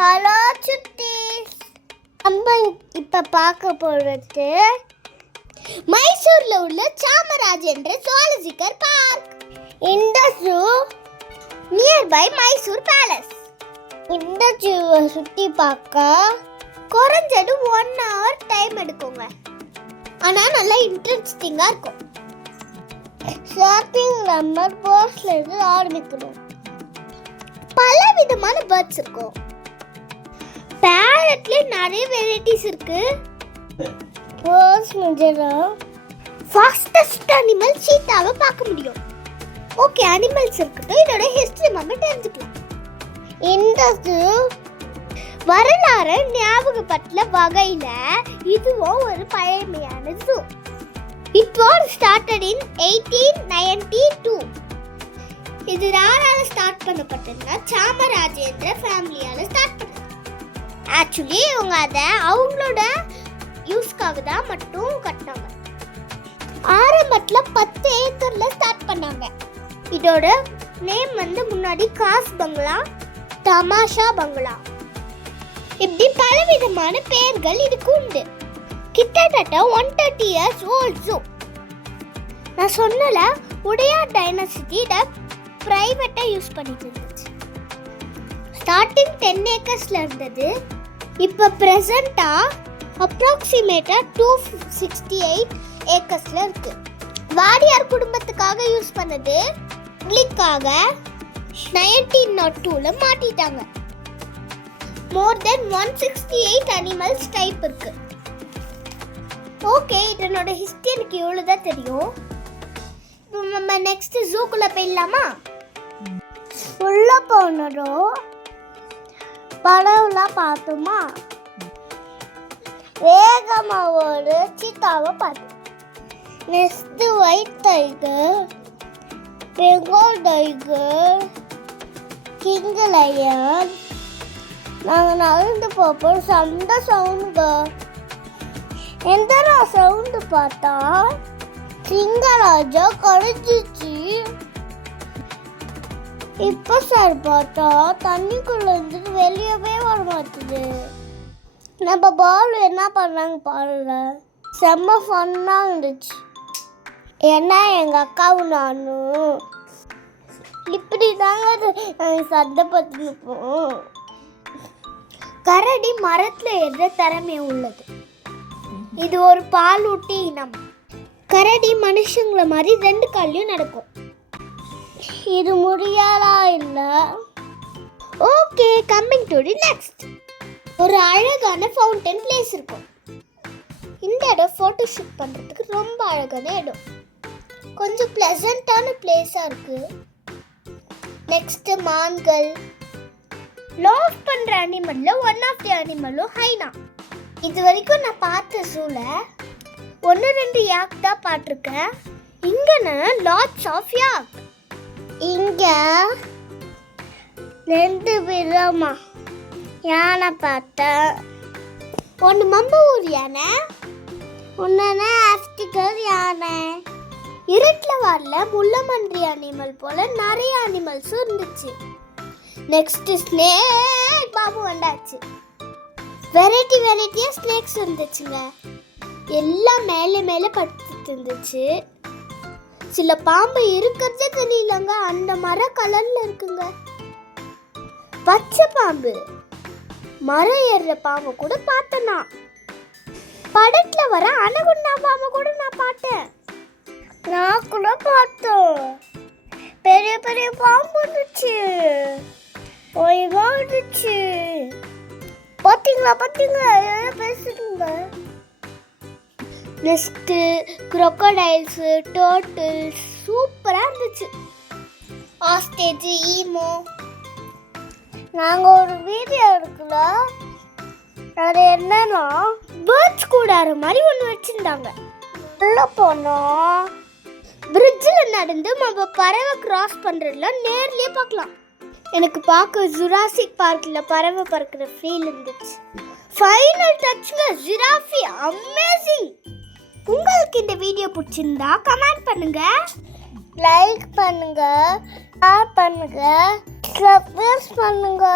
Hello சுட்டீஸ், நம்ம இப்போ பார்க்க போகிறது மைசூரில் உள்ள சாமராஜேந்திர ஜுவாலஜிக்கல் பார்க். இந்த ஜூ நியர்பை மைசூர் பேலஸ். இந்த ஜூவை சுற்றி பார்க்க குறைஞ்சது 1 hour டைம் எடுக்குங்க. ஆனால் நல்லா இன்ட்ரெஸ்டிங்காக இருக்கும். ஸ்டார்டிங் நம்ம பேர்ட்ஸ்ல இருந்து ஆரம்பிக்கணும். பல விதமான பேர்ட்ஸ் இருக்கும். பேரட்ல நிறைய வெரைட்டிஸ் இருக்கு. பேர்ட்ஸ் மஜரா ஃபாஸ்டஸ்ட் அனிமல் சீட்டாவை பார்க்க முடியும். ஓகே, அனிமல்ஸ் இருக்கட்டும், இதோட ஹிஸ்டரி நம்ம தெரிஞ்சுக்கலாம். இந்த வரலாறு ஞாபகப்பட்ட வகையில இதுவும் ஒரு பழமையான zoo. It was started in 1892. இது யாரால ஸ்டார்ட் பண்ணப்பட்டதுன்னா சாமராஜேந்திர ஃபேமிலியால ஸ்டார்ட் பண்ணது. ஆக்சுவலி இவங்க அதை அவங்களோட யூஸ்க்காக தான் மட்டும் கட்டினாங்க. ஆரம்பத்தில் 10 ஏக்கர்ல ஸ்டார்ட் பண்ணாங்க. இதோட நேம் முன்னாடி காஸ் பங்களா, தமாஷா பங்களா, இப்படி பலவிதமான பெயர்கள் இதுக்கு உண்டு. கிட்டத்தட்ட 130 years old ஜூ. நான் சொன்னல உடையார் டைனஸ்டி இதை பிரைவேட்டா யூஸ் பண்ணிட்டு இருந்துச்சு. ஸ்டார்டிங் 10 ஏக்கர்ஸ்ல இருந்தது. இப்போ ப்ரெசண்டா அப்ராக்சிமேட்டா 268 ஏக்கர்ஸ்ல இருக்கு. வாடியார் குடும்பத்துக்காக யூஸ் பண்ணது பப்ளிக்காக 1902ல மாட்டிட்டாங்க. மோர் தென் 168 அனிமல்ஸ் டைப் இருக்கு. ஓகே, இதனோட ஹிஸ்டரி எனக்கு இவ்வளோதான் தெரியும். இப்போ நம்ம நெக்ஸ்ட் ஜூக்குள்ளே போயிடலாமா? உள்ள போனதும் படம்லாம் பார்த்தோமா, வேகமாக ஒரு சீத்தாவை பார்த்தோம். Next white tiger, Bengal tiger, king lion. நாங்கள் நடந்து போப்போம். சண்டை சவுண்டுங்க. எந்த சவுண்டு பார்த்தா சிங்கராஜா கடிச்சிச்சு. இப்போ சார் பார்த்தா தண்ணிக்குள்ள இருந்துட்டு வெளியவே வர மாட்டுது. நம்ம பால் என்ன பண்ணாங்க பாருங்க, செம்ம ஃபன்னாக இருந்துச்சு. ஏன்னா எங்கள் அக்காவும் நானும் இப்படி தாங்க சண்டை பற்றி நிற்போம். கரடி மரத்தில் ஏற திறமை உள்ளது. இது ஒரு பாலூட்டி இனம். கரடி மனுஷங்கள மாதிரி 2 கால்லையும் நடக்கும். இது முடியாதா இல்லை? Okay, coming to the next. ஒரு அழகான ஃபவுண்டன் பிளேஸ் இருக்கும். இந்த இடம் ஃபோட்டோ ஷூட் பண்ணுறதுக்கு ரொம்ப அழகான இடம். கொஞ்சம் ப்ளசண்ட்டான பிளேஸாக இருக்கு. நெக்ஸ்ட் மான்கள். லவ் பண்ணுற அனிமலில் ஒன் ஆஃப் தி அனிமலும் ஹைனா. இது வரைக்கும் நான் பார்த்த ஜூவில் 1-2 யாக் தான் பார்த்துருக்கேன். இங்கே நான் லாட்ஸ் ஆஃப் யாக். இங்கே 2 விதமா யானை பார்த்தேன். ஒன்று மம்பூர் யானை, ஒன்று ஆஃப்ரிக்கன் யானை. இருட்டில் வரல முள்ளமன்றி அனிமல் போல் நிறைய அனிமல்ஸும் இருந்துச்சு. நெக்ஸ்ட் ஸ்னேக் பாபு வந்தாச்சு. வெரைட்டியாக ஸ்னேக்ஸ் இருந்துச்சுங்க. எல்லாம் மேலே படுத்துட்டு இருந்துச்சு. சில பாம்பு இருக்கிறதே தெரியலங்க, அந்த மர கலர்ல இருக்குங்க. பச்சை பாம்பு, மரம் ஏறுற பாம்பு கூட பார்த்தேனா. படத்துல வர அனகுண்டா பாம்பு கூட நான் பார்த்தேன். நான் கூட பார்த்தோம். பெரிய பெரிய பாம்பு இருந்துச்சு, ஓய்வா இருந்துச்சு. பார்த்தீங்களா பேசுறீங்க. நெக்ஸ்ட்டு க்ரொக்கடைல்ஸு, டர்ட்டில்ஸ் சூப்பராக இருந்துச்சு. ஆஸ்டேஜ், ஈமோ. நாங்கள் ஒரு வீடியோ எடுக்கல. அது என்னன்னா பேர்ட்ஸ் கூடார மாதிரி ஒன்று வச்சுருந்தாங்க. உள்ள போனோம். பிரிட்ஜில் நடந்து நம்ம பறவை கிராஸ் பண்ணுறதுலாம் நேர்லேயே பார்க்கலாம். எனக்கு பார்க்க ஜுராசிக் பார்க்கில் பறவை பறக்கிற ஃபீல் இருந்துச்சு. ஃபைனல் டச்ங்க, ஜிராஃபி அமேசிங். உங்களுக்கு இந்த வீடியோ பிடிச்சிருந்தா கமெண்ட் பண்ணுங்க, லைக் பண்ணுங்க, ஷேர் பண்ணுங்க, சப்ஸ்கிரைப் பண்ணுங்க.